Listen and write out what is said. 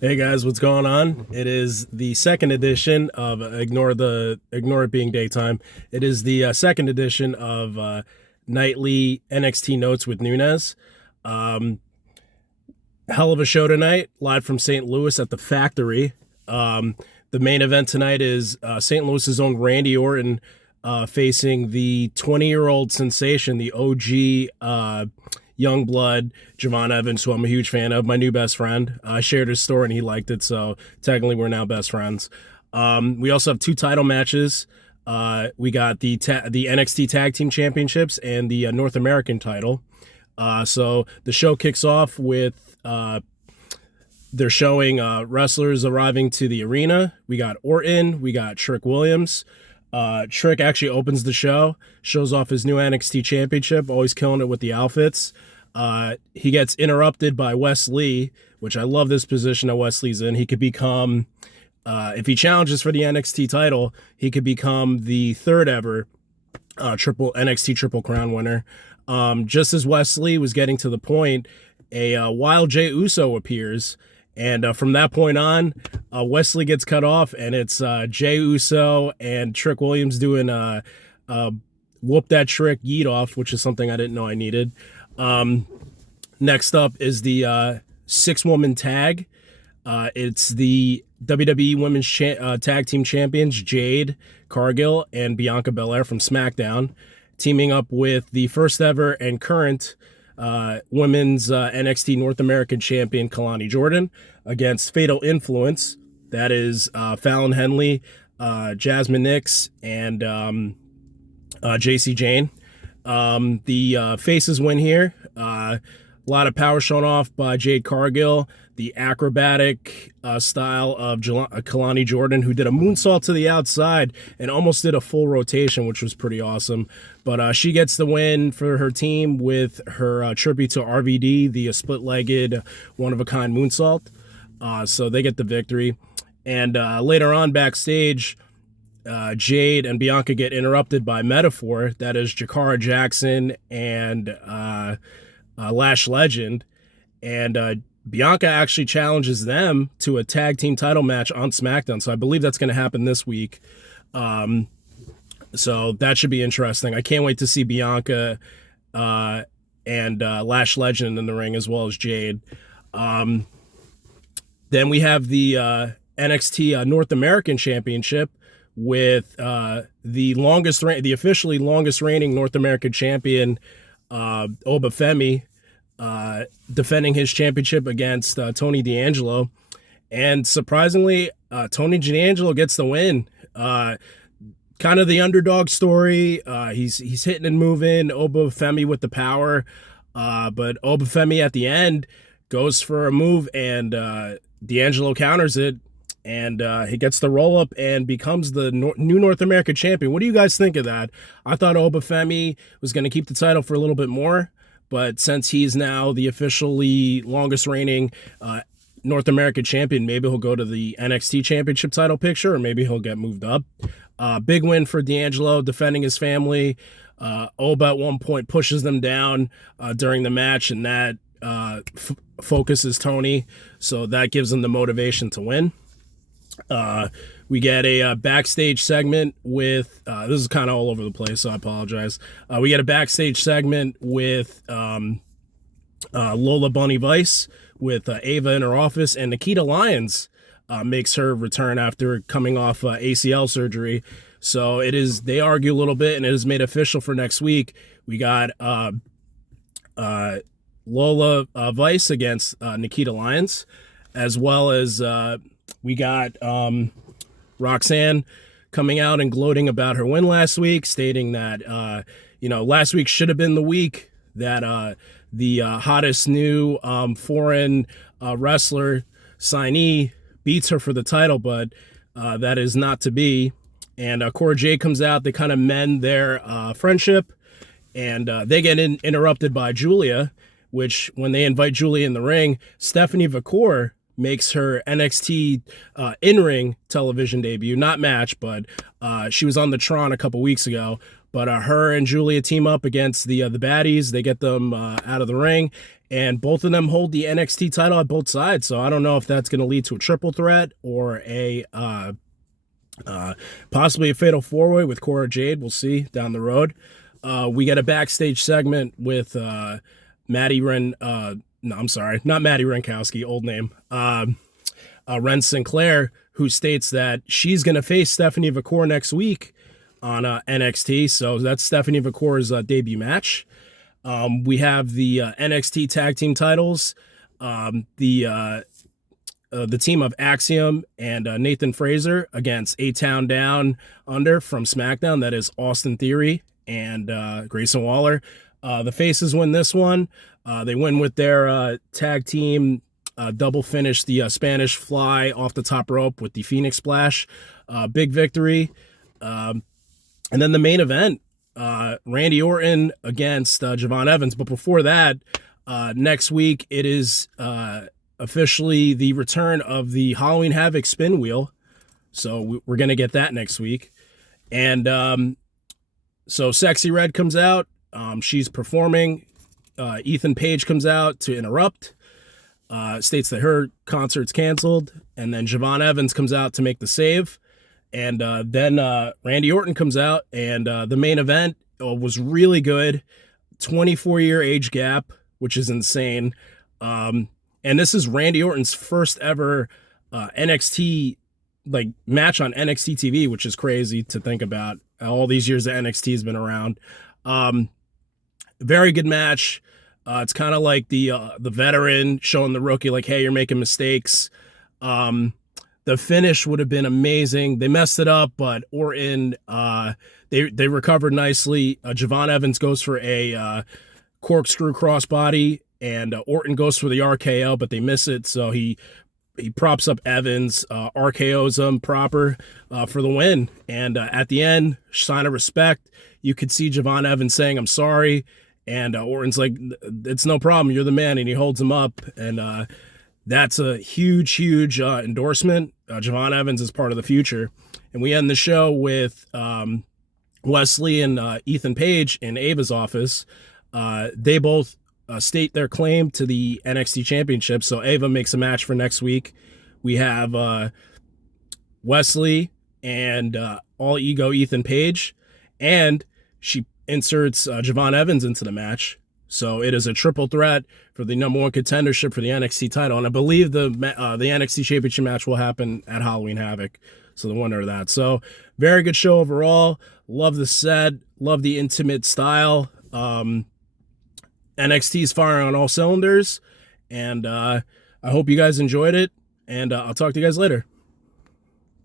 Hey guys, what's going on? It is the second edition of ignore it being daytime. It is the second edition of nightly NXT Notes with Nunez. Um, Hell of a show tonight, live from St. Louis at the Factory. The main event tonight is St. Louis's own Randy Orton facing the 20-year-old sensation, the OG young blood, Javon Evans, who I'm a huge fan of, my new best friend. I shared his story and he liked it, so technically we're now best friends. We also have two title matches. We got the NXT Tag Team Championships and the North American title. So the show kicks off with they're showing wrestlers arriving to the arena. We got Orton, we got Trick Williams. Trick actually opens the show, shows off his new NXT championship, always killing it with the outfits. He gets interrupted by Wes Lee, which I love this position that Wes Lee's in. He could become, if he challenges for the NXT title, he could become the third ever triple NXT Triple Crown winner. Just as Wes Lee was getting to the point, a Wild Jey Uso appears. And from that point on, Wesley gets cut off, and it's Jey Uso and Trick Williams doing whoop that trick yeet off, which is something I didn't know I needed. Next up is the six-woman tag. It's the WWE Women's Tag Team Champions, Jade Cargill and Bianca Belair from SmackDown, teaming up with the first ever and current women's NXT North American champion Kalani Jordan against Fatal Influence. That is Fallon Henley, Jasmine Nix, and JC Jane. The faces win here. A lot of power shown off by Jade Cargill. The acrobatic style of Kalani Jordan, who did a moonsault to the outside and almost did a full rotation, which was pretty awesome. But she gets the win for her team with her tribute to RVD, the split-legged, one-of-a-kind moonsault. So they get the victory. And later on backstage, Jade and Bianca get interrupted by Metaphor. That is Jakara Jackson and Lash Legend. And Bianca actually challenges them to a tag team title match on SmackDown. So I believe that's going to happen this week. So that should be interesting. I can't wait to see Bianca and Lash Legend in the ring, as well as Jade. Then we have the NXT North American Championship with the officially longest reigning North American champion, Obafemi, defending his championship against Tony D'Angelo. And surprisingly, Tony D'Angelo gets the win. Kind of the underdog story. He's hitting and moving Obafemi with the power. But Obafemi at the end goes for a move, and D'Angelo counters it. And he gets the roll up and becomes the new North American champion. What do you guys think of that? I thought Obafemi was going to keep the title for a little bit more, but since he's now the officially longest reigning North American champion, maybe he'll go to the NXT championship title picture, or maybe he'll get moved up. Big win for D'Angelo, defending his family. Oba at one point pushes them down during the match, and that focuses Tony, so that gives him the motivation to win. We get a backstage segment with this is kind of all over the place, so I apologize. We get a backstage segment with Lola Bunny Vice with Ava in her office, and Nikita Lyons makes her return after coming off ACL surgery. So they argue a little bit, and it is made official for next week. We got Lola Vice against Nikita Lyons, as well as we got Roxanne coming out and gloating about her win last week, stating that last week should have been the week that the hottest new foreign wrestler signee beats her for the title, but that is not to be. And Cora Jade comes out. They kind of mend their friendship, and they get interrupted by Julia, which when they invite Julia in the ring, Stephanie Vacour makes her NXT in-ring television debut, not match, but she was on the Tron a couple weeks ago. But her and Julia team up against the baddies. They get them out of the ring, and both of them hold the NXT title at both sides. So I don't know if that's going to lead to a triple threat or a possibly a fatal four-way with Cora Jade. We'll see down the road. We get a backstage segment with Maddie Ren. No, I'm sorry, not Maddie Renkowski, old name. Ren Sinclair, who states that she's going to face Stephanie Vacour next week on NXT. So that's Stephanie Vacour's debut match. We have the NXT tag team titles. The team of Axiom and Nathan Fraser against A-Town Down Under from SmackDown. That is Austin Theory and Grayson Waller. The faces win this one. They win with their tag team double finish, the Spanish fly off the top rope with the Phoenix Splash. Big victory. And then the main event, Randy Orton against Javon Evans. But before that, next week, it is officially the return of the Halloween Havoc spin wheel. So we're going to get that next week. And so Sexy Red comes out. She's performing. Ethan Page comes out to interrupt. States that her concert's canceled. And then Javon Evans comes out to make the save. And then Randy Orton comes out. And the main event was really good. 24-year age gap, which is insane. And this is Randy Orton's first ever NXT match on NXT TV, which is crazy to think about. All these years that NXT has been around. Very good match. It's kind of like the veteran showing the rookie, like, hey, you're making mistakes. The finish would have been amazing. They messed it up, but Orton, they recovered nicely. Javon Evans goes for a corkscrew crossbody, and Orton goes for the RKO, but they miss it. So he props up Evans, RKOs him proper for the win. And at the end, sign of respect, you could see Javon Evans saying, I'm sorry. And Orton's like, it's no problem. You're the man. And he holds him up. And that's a huge, huge endorsement. Javon Evans is part of the future. And we end the show with Wesley and Ethan Page in Ava's office. They both state their claim to the NXT Championship. So Ava makes a match for next week. We have Wesley and All Ego Ethan Page. And she inserts Javon Evans into the match. So it is a triple threat for the number one contendership for the NXT title. And I believe the NXT Championship match will happen at Halloween Havoc. So the winner of that. So very good show overall. Love the set. Love the intimate style. NXT is firing on all cylinders. And I hope you guys enjoyed it. And I'll talk to you guys later.